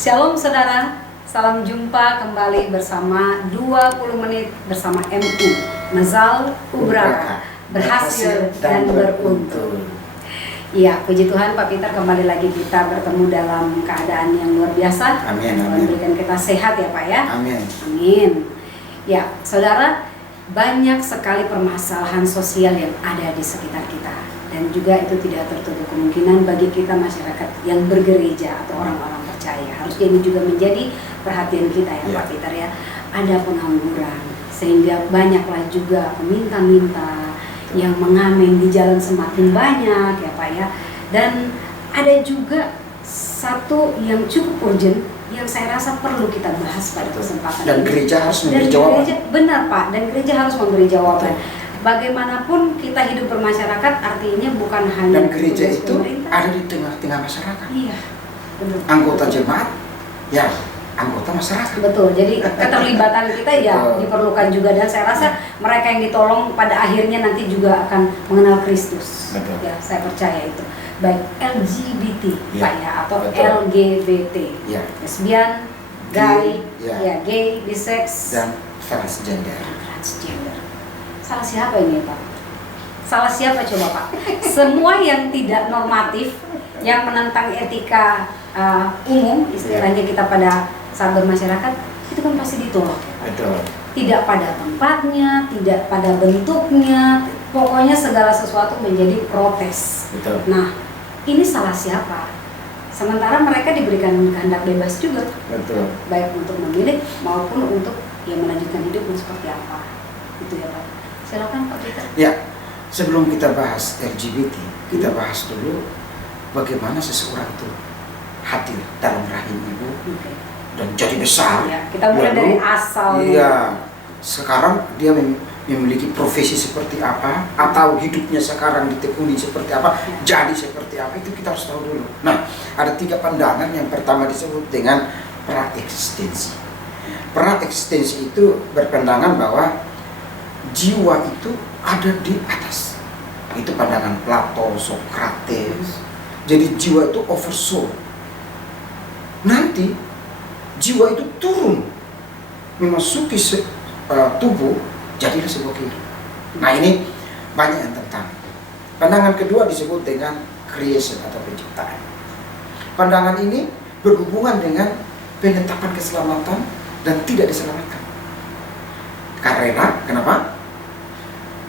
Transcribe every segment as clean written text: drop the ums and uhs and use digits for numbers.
Shalom saudara, salam jumpa kembali bersama 20 menit bersama MU Mazal Ubraka, berhasil dan beruntung. Iya, puji Tuhan Pak Peter, kembali lagi kita bertemu dalam keadaan yang luar biasa. Amin, Tuhan amin. berikan kita sehat ya Pak ya. Amin. Amin. Ya, saudara, banyak sekali permasalahan sosial yang ada di sekitar kita. Dan juga itu tidak tertutup kemungkinan bagi kita masyarakat yang bergereja atau orang-orang percaya. Harusnya ini juga menjadi perhatian kita ya Pak Peter ya. Ada pengangguran, sehingga banyaklah juga peminta-minta yang mengamen di jalan semakin banyak ya Pak ya. Dan ada juga satu yang cukup urgent yang saya rasa perlu kita bahas pada kesempatan dan ini. Gereja harus memberi jawaban. Benar Pak, dan gereja harus memberi jawaban. Bagaimanapun kita hidup bermasyarakat, artinya bukan hanya Dan gereja tugas itu pemerintah. ada di tengah-tengah masyarakat. Iya, benar. Anggota jemaat, ya anggota masyarakat. Betul, jadi keterlibatan kita ya diperlukan juga, dan saya rasa mereka yang ditolong pada akhirnya nanti juga akan mengenal Kristus. Betul. Ya, saya percaya itu. Baik LGBT Pak ya, atau betul. LGBT, Ya. lesbian, gay, ya. gay, bisex, Dan transgender. transgender. Salah siapa ini Pak? Salah siapa coba Pak? Semua yang tidak normatif, yang menentang etika umum, istilahnya kita pada saat bermasyarakat, itu kan pasti ditolak. Betul. Tidak pada tempatnya, tidak pada bentuknya, pokoknya segala sesuatu menjadi protes. Betul. Nah, ini salah siapa? Sementara mereka diberikan kehendak bebas juga, Betul. baik untuk memilih maupun untuk melanjutkan hidupnya seperti apa. Itu ya Pak. Silakan Pak Peter. Ya, sebelum kita bahas LGBT, kita bahas dulu bagaimana seseorang itu hadir dalam rahim ibu Oke. dan jadi besar. Ya, kita mulai dari asal. Iya, sekarang dia memiliki profesi seperti apa, atau hidupnya sekarang ditekuni seperti apa, jadi seperti apa, itu kita harus tahu dulu. Nah, ada 3 pandangan. Yang pertama disebut dengan pra-eksistensi. Pra-eksistensi itu berpandangan bahwa jiwa itu ada di atas. Itu pandangan Plato, Socrates. Jadi jiwa itu oversoul. Nanti jiwa itu turun memasuki tubuh, jadilah sebuah kehidupan. Nah, ini banyak yang tentang. Pandangan kedua disebut dengan creation atau penciptaan. Pandangan ini berhubungan dengan penetapan keselamatan dan tidak diselamatkan. Karena kenapa?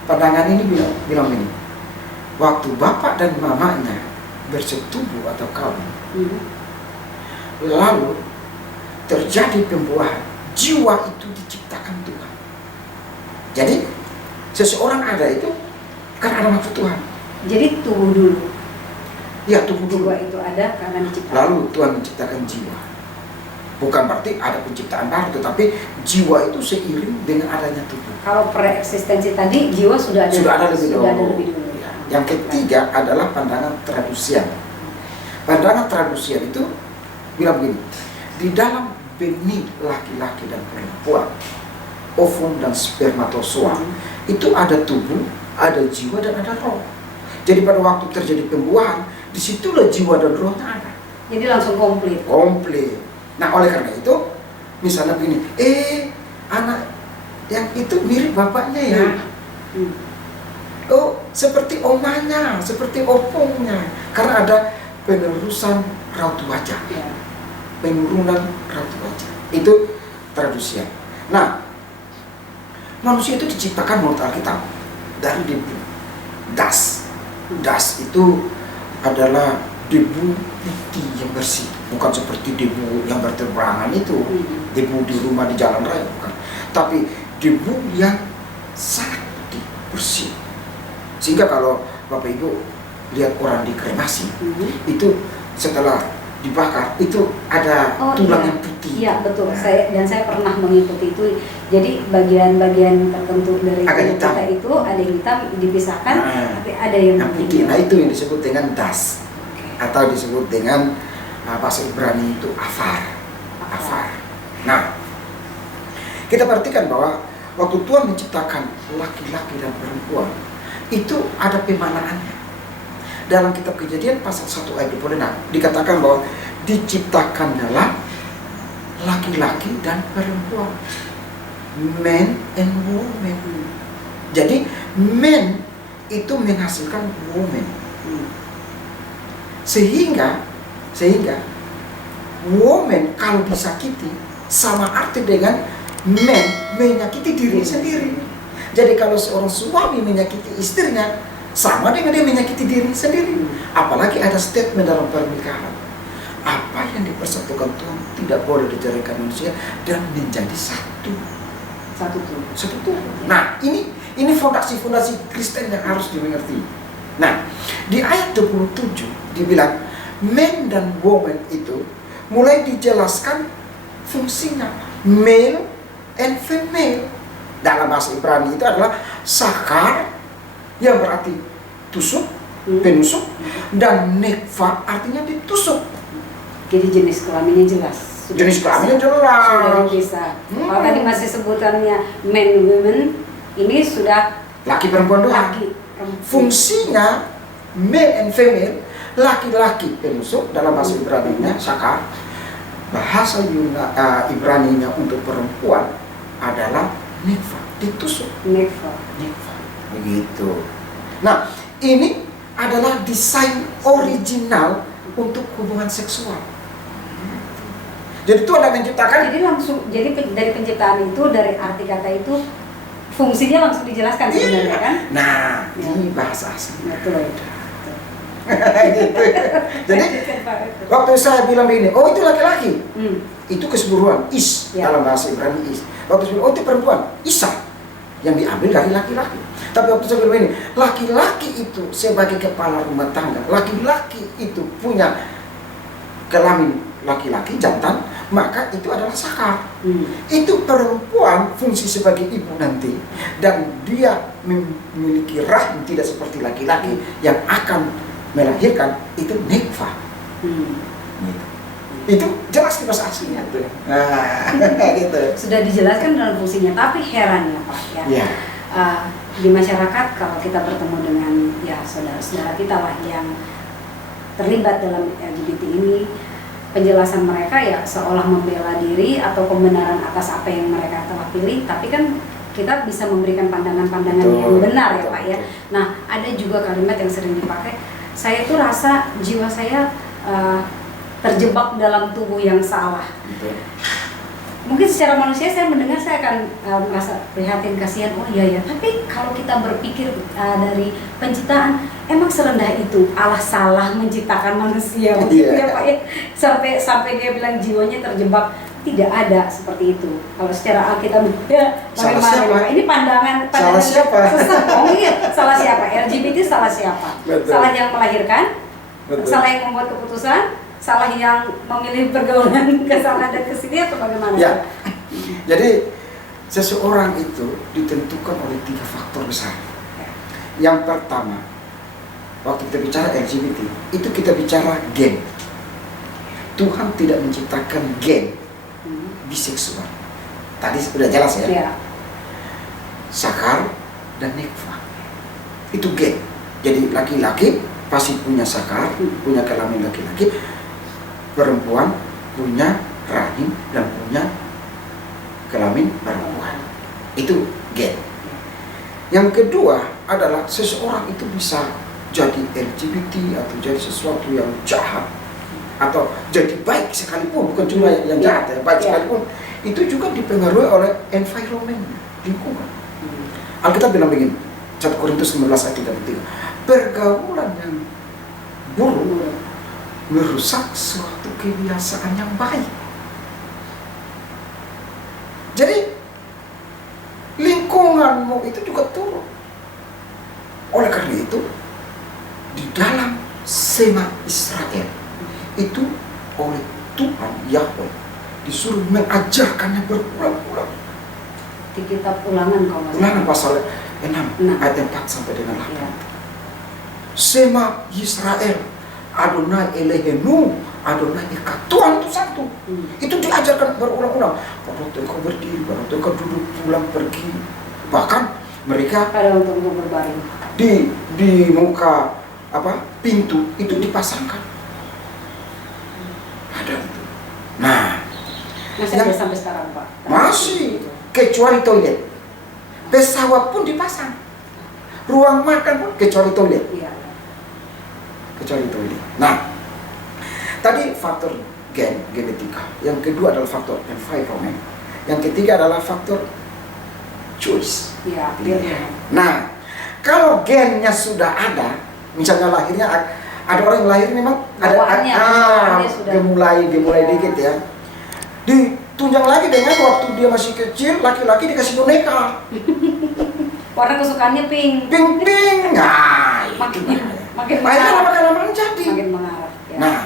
Pandangan ini bilang ini, waktu bapak dan mamanya bersetubuh atau kawin, lalu terjadi pembuahan, jiwa itu diciptakan Tuhan. Jadi seseorang ada itu karena ada maksud Tuhan. Jadi tubuh dulu. Ya, tubuh dulu. Jiwa itu ada karena diciptakan. Lalu Tuhan menciptakan jiwa. Bukan berarti ada penciptaan baru, tetapi jiwa itu seiring dengan adanya tubuh. Kalau pre-eksistensi tadi, jiwa sudah ada. Sudah ada lebih dulu. Ya. Yang ketiga adalah pandangan tradusian. Pandangan tradusian itu bilang begini, di dalam benih laki-laki dan perempuan, ovum dan spermatozoa, itu ada tubuh, ada jiwa dan ada roh. Jadi pada waktu terjadi pembuahan, disitulah jiwa dan rohnya ada. Jadi langsung komplit. Komplit. Nah, oleh karena itu, misalnya begini, anak yang itu mirip bapaknya ya. Oh, seperti omanya, seperti opungnya. Karena ada penerusan raut wajah. Penurunan raut wajah. Itu tradusian. Nah, manusia itu diciptakan menurut Alkitab dari debu. Das. Das itu adalah debu putih yang bersih, bukan seperti debu yang berterbangan itu, debu di rumah di jalan raya, bukan. Tapi debu yang sangat putih, bersih. Sehingga kalau Bapak Ibu lihat orang dikremasi, itu setelah dibakar itu ada tulang yang putih. Iya betul. Saya pernah mengikuti itu. Jadi bagian-bagian tertentu dari tubuh kita itu ada yang hitam dipisahkan, tapi ada yang putih. Nah, itu yang disebut dengan das. Atau disebut dengan bahasa Ibrani itu afar. Nah, kita perhatikan bahwa waktu Tuhan menciptakan laki-laki dan perempuan, itu ada pemanaannya. Dalam kitab Kejadian pasal 1 ayat 26 dikatakan bahwa diciptakanlah laki-laki dan perempuan, men and woman. Jadi men itu menghasilkan woman, sehingga woman kalau disakiti sama arti dengan men menyakiti diri sendiri. Jadi kalau seorang suami menyakiti istrinya, sama dengan dia menyakiti diri sendiri. Apalagi ada statement dalam pernikahan, apa yang dipersatukan Tuhan tidak boleh diceraikan manusia, dan menjadi satu tuh. Nah, ini fondasi Kristen yang harus dimengerti. Nah, di ayat 27 dibilang men dan woman itu mulai dijelaskan fungsinya, male and female. Dalam bahasa Ibrani itu adalah sakar yang berarti tusuk, penusuk, dan nekva artinya ditusuk. Jadi jenis kelaminnya jelas. Jenis kelaminnya jelas. Sudah dipisah. Kalau tadi masih sebutannya men women, ini sudah laki perempuan doang. laki. Fungsinya male and female, laki-laki penusuk dalam bahasa Ibrani-nya sakar. Bahasa Ibrani-nya untuk perempuan adalah nekva, ditusuk. Nekva. Begitu. Nah, ini adalah desain original untuk hubungan seksual. Jadi Tuhan menciptakan. Jadi dari penciptaan itu, dari arti kata itu, fungsinya langsung dijelaskan sebenarnya kan? Nah, ini bahasa asli. Betul. Gitu. Jadi waktu saya bilang begini, oh itu laki-laki, itu keseluruhan dalam bahasa Ibrani Waktu saya bilang, oh itu perempuan, Isa, yang diambil dari laki-laki. Tapi waktu saya bilang ini, laki-laki itu sebagai kepala rumah tangga, laki-laki itu punya kelamin laki-laki jantan, maka itu adalah sakar. Itu perempuan fungsi sebagai ibu nanti, dan dia memiliki rahim tidak seperti laki-laki yang akan melahirkan, itu nekva. Itu jelas di bahasa aslinya tuh. Nah, gitu. Sudah dijelaskan dalam fungsinya, tapi herannya Pak ya. Di masyarakat kalau kita bertemu dengan ya saudara-saudara kita lah yang terlibat dalam LGBT ini, penjelasan mereka ya seolah membela diri atau pembenaran atas apa yang mereka telah pilih, tapi kan kita bisa memberikan pandangan-pandangan yang benar ya Pak ya. Nah, ada juga kalimat yang sering dipakai, saya tuh rasa jiwa saya terjebak dalam tubuh yang salah. Mungkin secara manusia saya mendengar, saya akan merasa prihatin, kasihan, oh iya ya. Tapi kalau kita berpikir dari penciptaan, emang serendah itu Allah salah menciptakan manusia, maksudnya Pak ya. Sampai dia bilang jiwanya terjebak, tidak ada seperti itu. Kalau secara Alkitab ya, bagaimana? Ini pandangan salah siapa? Sesat. Oh iya, salah siapa? LGBT salah siapa? Betul. Salah yang melahirkan? Betul. Salah yang membuat keputusan? Salah yang memilih pergaulan ke sana dan ke sini atau bagaimana? Ya. Jadi seseorang itu ditentukan oleh 3 faktor besar. Yang pertama, waktu kita bicara LGBT, itu kita bicara gen. Tuhan tidak menciptakan gen biseksual. Tadi sudah jelas ya. Sakar dan nekva. Itu gen. Jadi laki-laki pasti punya sakar, punya kelamin laki-laki. Perempuan punya rahim dan punya kelamin perempuan. Itu gen. Yang kedua adalah seseorang itu bisa jadi LGBT atau jadi sesuatu yang jahat atau jadi baik sekalipun, bukan cuma yang jahat ya, baik sekalipun, itu juga dipengaruhi oleh environment, lingkungan. Alkitab bilang begini, 1 Korintus 15 ayat 33, pergaulan yang buruk merusak suatu kebiasaan yang baik. Jadi lingkunganmu itu juga turun. Oleh karena itu, di dalam Sema Israel itu oleh Tuhan Yahweh disuruh mengajarkannya berulang-ulang. Di kitab Ulangan kalau Ulangan pasal 6 ayat 4 sampai dengan 8. Sema Israel, Adonai Elohenu, Adonai Eka, Tuhan itu satu. Itu diajarkan berulang-ulang. Pada waktu engkau berdiri, pada waktu engkau duduk, pulang pergi. Bahkan mereka pada waktu engkau berbaring di muka pintu itu dipasangkan. Ada itu. Nah, Masih ada sampai sekarang, Pak? Masih, kecuali toilet. Pesawat pun dipasang. Ruang makan pun kecuali toilet. Iya. Kecuali toilet. Nah, tadi faktor genetika. Yang kedua adalah faktor environment. Yang ketiga adalah faktor choice. Iya, pilihan. Nah, kalau gennya sudah ada, misalnya lahirnya ada orang yang lahir memang Bawaannya sudah gemulai dikit ya. Ditunjang lagi dengan waktu dia masih kecil, laki-laki dikasih boneka. Warna kesukaannya pink. Pink. Nah, Makin akhirnya mengarah. lama-lama jadi. Makin mengarah. Ya. Nah,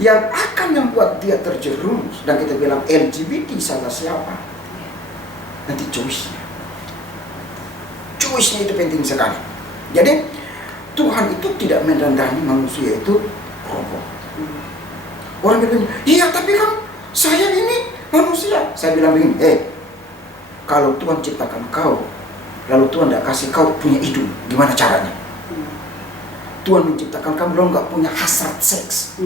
yang akan membuat dia terjerumus dan kita bilang LGBT salah siapa? Nanti choice-nya. Choice-nya itu penting sekali. Jadi Tuhan itu tidak mendandahi manusia itu robot. Orang bilang, iya tapi kan saya ini manusia. Saya bilang begini, kalau Tuhan ciptakan kau, lalu Tuhan tidak kasih kau punya hidung, gimana caranya? Tuhan menciptakan kamu lalu nggak punya hasrat seks.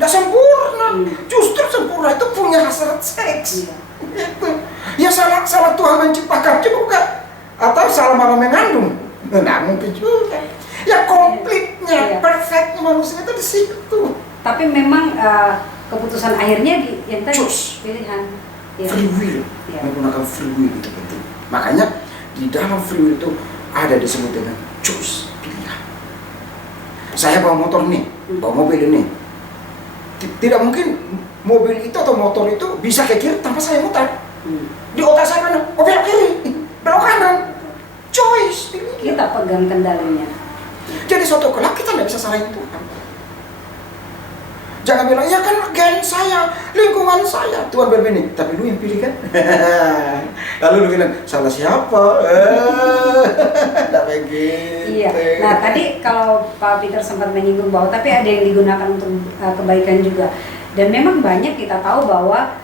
Nggak sempurna. Justru sempurna itu punya hasrat seks. Itu. Ya salah Tuhan menciptakan juga. Atau salah mama mengandung. Nggak mungkin juga. Ya komplitnya, perfectnya manusia itu di situ. Tapi memang keputusan akhirnya yang tadi pilihan. Free will. Menggunakan free will itu penting. Makanya di dalam free will itu ada disebut dengan choice, pilihan. Saya bawa motor nih, bawa mobil ini. Tidak mungkin mobil itu atau motor itu bisa ke kiri tanpa saya mutar. Di otak saya kan, belok kiri, belok kanan. Choice, pilihan. Kita pegang kendalinya. Jadi suatu kelak kita tidak bisa salahin Tuhan. Jangan bilang, ya kan gen saya, lingkungan saya. Tuhan berbeda, tapi lu yang pilih kan? Lalu lu bilang, salah siapa? Tidak begitu. Iya. Nah tadi kalau Pak Peter sempat menyinggung bahwa tapi ada yang digunakan untuk kebaikan juga. Dan memang banyak kita tahu bahwa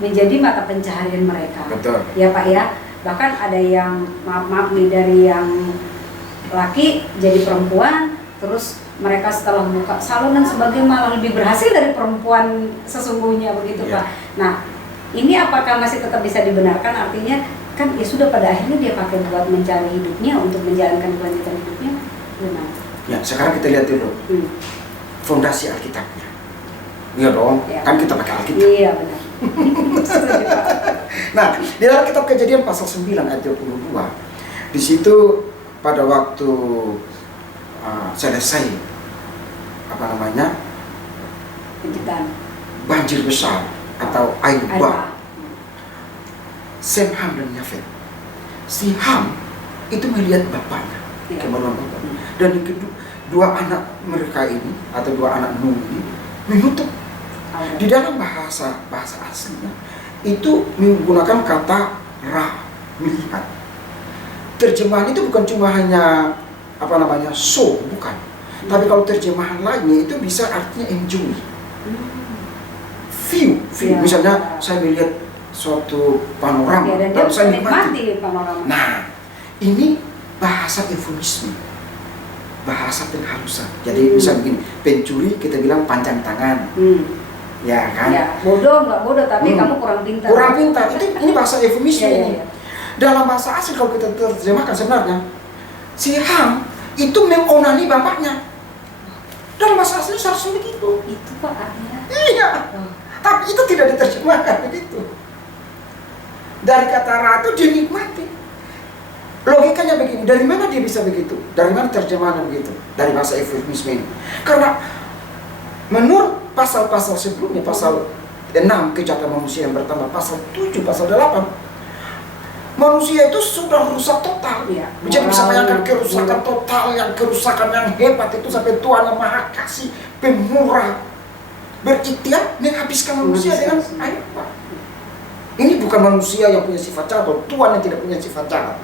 menjadi mata pencaharian mereka. Betul. Ya Pak ya. Bahkan ada yang maaf nih dari yang laki jadi perempuan, terus mereka setelah buka salon dan sebagainya malah lebih berhasil dari perempuan sesungguhnya begitu Pak. Nah ini apakah masih tetap bisa dibenarkan? Artinya kan ya sudah pada akhirnya dia pakai buat mencari hidupnya untuk menjalankan kelanjutan hidupnya. Gimana? Ya sekarang kita lihat dulu fondasi Alkitabnya. Iya dong, kan kita pakai Alkitab. Iya benar. Nah di dalam kitab Kejadian pasal 9 ayat 22, di situ pada waktu selesai Penciptaan. banjir besar atau air bah, Sem, Ham dan Yafet. Si Ham itu melihat bapaknya, kemaluan bapaknya, dan dua anak mereka ini atau dua anak Nuh ini menutup. Di dalam bahasa aslinya itu menggunakan kata melihat. Terjemahan itu bukan cuma hanya so, bukan. Tapi kalau terjemahan lainnya itu bisa artinya enjoy. View. Misalnya saya melihat suatu panorama, dan saya nikmati panorama. Nah, ini bahasa eufemisme, bahasa penghalusan. Jadi misalnya begini, pencuri kita bilang panjang tangan, ya kan? Ya, bodoh nggak bodoh, tapi kamu kurang pintar. Kurang pintar. Ini bahasa eufemisme ini. Ya. Dalam bahasa asli kalau kita terjemahkan sebenarnya, si Ham itu mengonani bapaknya. Dalam bahasa asli seharusnya begitu. Itu Pak artinya. Iya. Tapi itu tidak diterjemahkan begitu. Dari kata ratu dia nikmati. Logikanya begini, dari mana dia bisa begitu? Dari mana terjemahan begitu? Dari bahasa eufemisme ini. Karena menurut pasal-pasal sebelumnya, pasal 6 kejahatan manusia yang bertambah, pasal 7, pasal 8, manusia itu sudah rusak total. Jadi bisa bayangkan kerusakan total, kerusakan yang hebat itu sampai Tuhan yang Maha Kasih, pemurah, berikhtiar menghabiskan manusia dengan air bah. Ini bukan manusia yang punya sifat jahat, Tuhan yang tidak punya sifat jahat.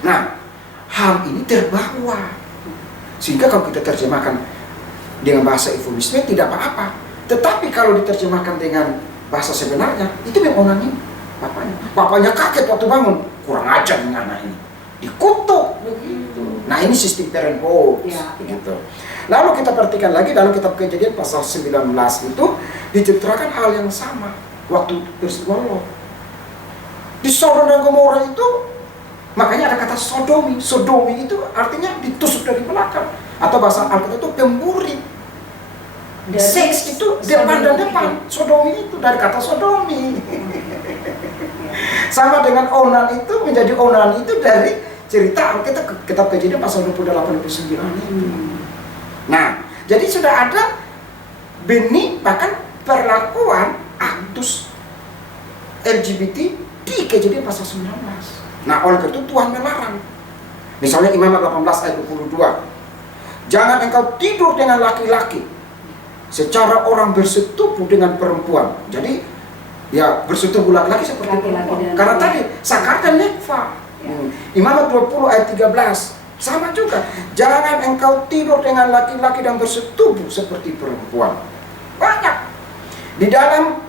Nah, Ham ini terbawa. Sehingga kalau kita terjemahkan dengan bahasa eufemisme tidak apa-apa. Tetapi kalau diterjemahkan dengan bahasa sebenarnya, itu mengonani bapaknya. Bapaknya kaget waktu bangun, kurang ajar dengan anak ini. dikutuk begitu. Nah ini sistem parenthood gitu. Lalu kita perhatikan lagi dalam kitab Kejadian pasal 19 itu diceritakan hal yang sama waktu peristiwa Lot. Di Sodom dan Gomora itu makanya ada kata sodomi. Sodomi itu artinya ditusuk dari belakang, atau bahasa Alkitab itu pemburi. Seks itu depan dan depan. Sodomi itu dari kata sodomi. Sama dengan onan itu menjadi onan itu dari cerita Alkitab kitab Kejadian pasal 28-29 itu. Nah, jadi sudah ada benih bahkan perlakuan aktus LGBT di Kejadian pasal 19. Nah, oleh karena itu Tuhan melarang. Misalnya Imamat 18 ayat 22. Jangan engkau tidur dengan laki-laki secara orang bersetubuh dengan perempuan. Jadi ya bersetubuh laki-laki seperti perempuan. Karena tadi sakar dan nekfa. Imamat 20 ayat 13. Sama juga, jangan engkau tidur dengan laki-laki dan bersetubuh seperti perempuan. Banyak. Di dalam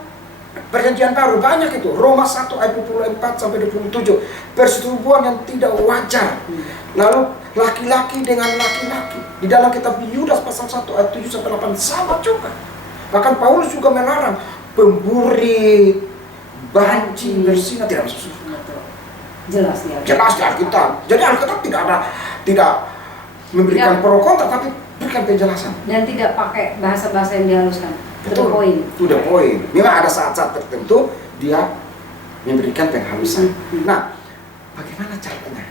Perjanjian Baru banyak itu. Roma 1 ayat 24 sampai 27. Persetubuhan yang tidak wajar. Lalu laki-laki dengan laki-laki. Di dalam kitab Yudas pasal 1 ayat 7 sampai 8 sama juga. Bahkan Paulus juga melarang pemburi, banci, berzina tidak masuk surga. Jelas ya. Jelas di Alkitab. Jadi Alkitab tidak memberikan pro kontra, tapi berikan penjelasan. Dan tidak pakai bahasa-bahasa yang dihaluskan. Betul. Itu poin. Memang ada saat-saat tertentu dia memberikan penghalusan. Nah, bagaimana caranya?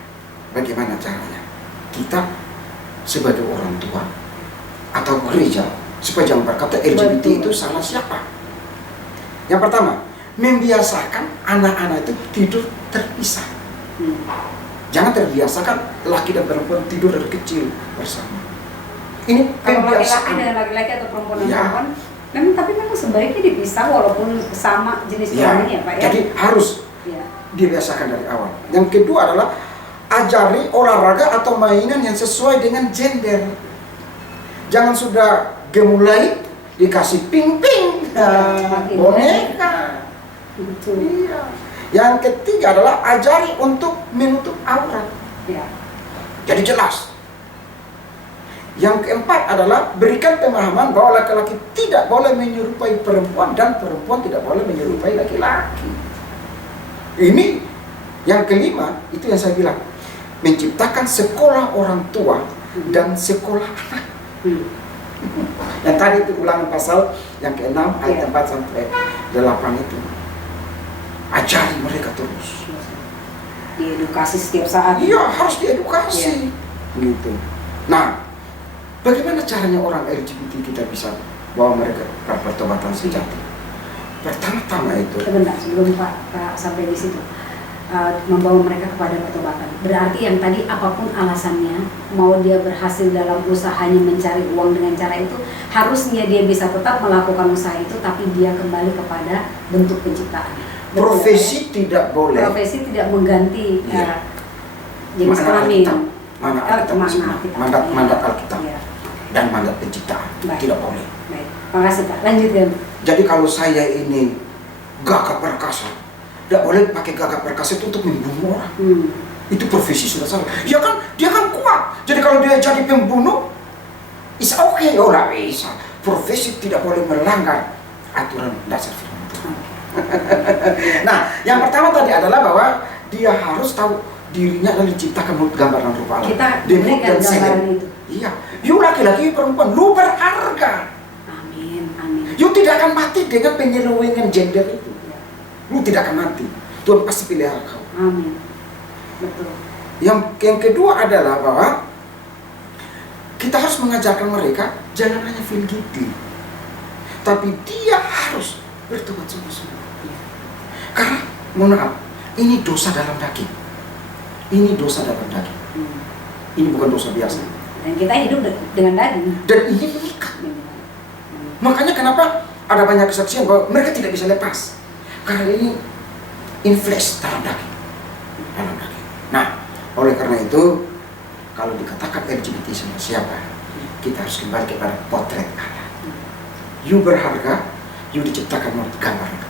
Bagaimana caranya? Kita sebagai orang tua atau gereja supaya jangan berkata LGBT itu salah siapa? Yang pertama, membiasakan anak-anak itu tidur terpisah. Jangan terbiasakan laki dan perempuan tidur dari kecil bersama. Ini kalau pembiasaan. laki-laki dan laki-laki atau perempuan dan perempuan, tapi memang sebaiknya dipisah walaupun sama jenis kelamin ya Pak ya. Jadi harus dibiasakan dari awal. Yang kedua adalah ajari olahraga atau mainan yang sesuai dengan gender. Jangan sudah gemulai dikasih ping-ping, boneka. Iya. Yang ketiga adalah ajari untuk menutup aurat. Jadi jelas. Yang keempat adalah berikan pemahaman bahwa laki-laki tidak boleh menyerupai perempuan dan perempuan tidak boleh menyerupai laki-laki. Ini yang kelima, itu yang saya bilang, menciptakan sekolah orang tua dan sekolah anak. Yang tadi itu ulangan pasal yang ke-6 ayat 4 sampai 8 itu. Ajari mereka terus. Diedukasi setiap saat. Iya, harus diedukasi. Gitu. Nah, bagaimana caranya orang LGBT kita bisa bawa mereka ke pertobatan sejati? Pertama-tama itu. Sebentar, sebelum Pak sampai di situ. Membawa mereka kepada pertobatan. Berarti yang tadi apapun alasannya, mau dia berhasil dalam usahanya mencari uang dengan cara itu, harusnya dia bisa tetap melakukan usaha itu, tapi dia kembali kepada bentuk penciptaan. Profesi tidak boleh. Profesi tidak mengganti jenis kelamin. Mandat Alkitab dan mandat penciptaan. Baik. Tidak boleh. Baik. Makasih Pak. Lanjutkan. Jadi kalau saya ini gagah perkasa, tidak boleh pakai gagah perkasa itu untuk membunuh orang. Itu profesi sudah salah. Ya kan, dia kan kuat. Jadi kalau dia jadi pembunuh, it's okay. Oh, tidak bisa. Profesi tidak boleh melanggar aturan dasar firman Tuhan. Nah, yang pertama tadi adalah bahwa dia harus tahu dirinya adalah diciptakan menurut gambar dan rupa Allah. Kita berikan gambaran itu. Iya, you laki-laki perempuan, lu berharga. Amin, amin. You tidak akan mati dengan penyelewengan gender itu. Lu tidak akan mati. Tuhan pasti pilih kau. Amin. Betul. Yang kedua adalah bahwa kita harus mengajarkan mereka jangan hanya feel guilty, tapi dia harus bertobat sungguh-sungguh. Karena, mohon maaf, ini dosa dalam daging. Ini dosa dalam daging. Ini bukan dosa biasa. Dan kita hidup dengan daging. Dan ini mengikat. Makanya kenapa ada banyak kesaksian bahwa mereka tidak bisa lepas. Karena ini flesh dalam daging. Dalam daging. Nah, oleh karena itu, kalau dikatakan LGBT sama siapa, kita harus kembali kepada potret Allah. You berharga, you diciptakan menurut gambar Allah.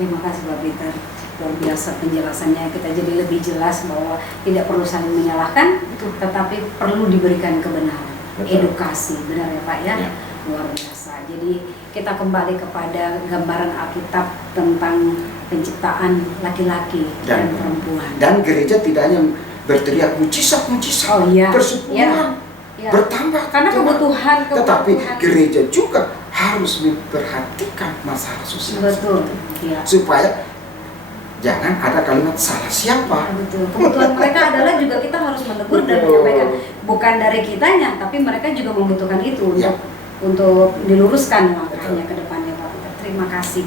Terima kasih Pak Peter. luar biasa penjelasannya, kita jadi lebih jelas bahwa tidak perlu saling menyalahkan, tetapi perlu diberikan kebenaran. Betul. Edukasi, benar ya Pak ya? Ya. Luar biasa. Jadi kita kembali kepada gambaran Alkitab tentang penciptaan laki-laki dan perempuan. Dan gereja tidak hanya berteriak mujizat, Oh iya, persepuluhan ya. bertambah, Karena kebutuhan, tetapi gereja juga harus memperhatikan masalah sosial. Betul, ya. Supaya jangan ada kalimat salah siapa. Betul. Kebutuhan mereka adalah juga kita harus menegur dan menyampaikan, bukan dari kitanya, tapi mereka juga membutuhkan itu Ya. untuk diluruskan langkahnya ke depannya Pak Peter. Terima kasih.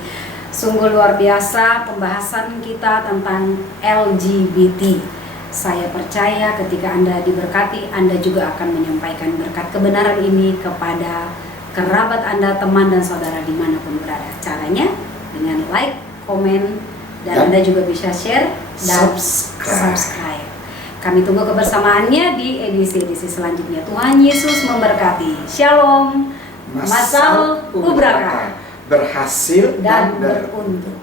Sungguh luar biasa pembahasan kita tentang LGBT. Saya percaya ketika Anda diberkati, Anda juga akan menyampaikan berkat kebenaran ini kepada kerabat Anda, teman dan saudara dimanapun berada. Caranya dengan like, komen, dan Anda juga bisa share dan subscribe. Kami tunggu kebersamaannya di edisi-edisi selanjutnya. Tuhan Yesus memberkati. Shalom. Masal Ubraka. Berhasil dan beruntung.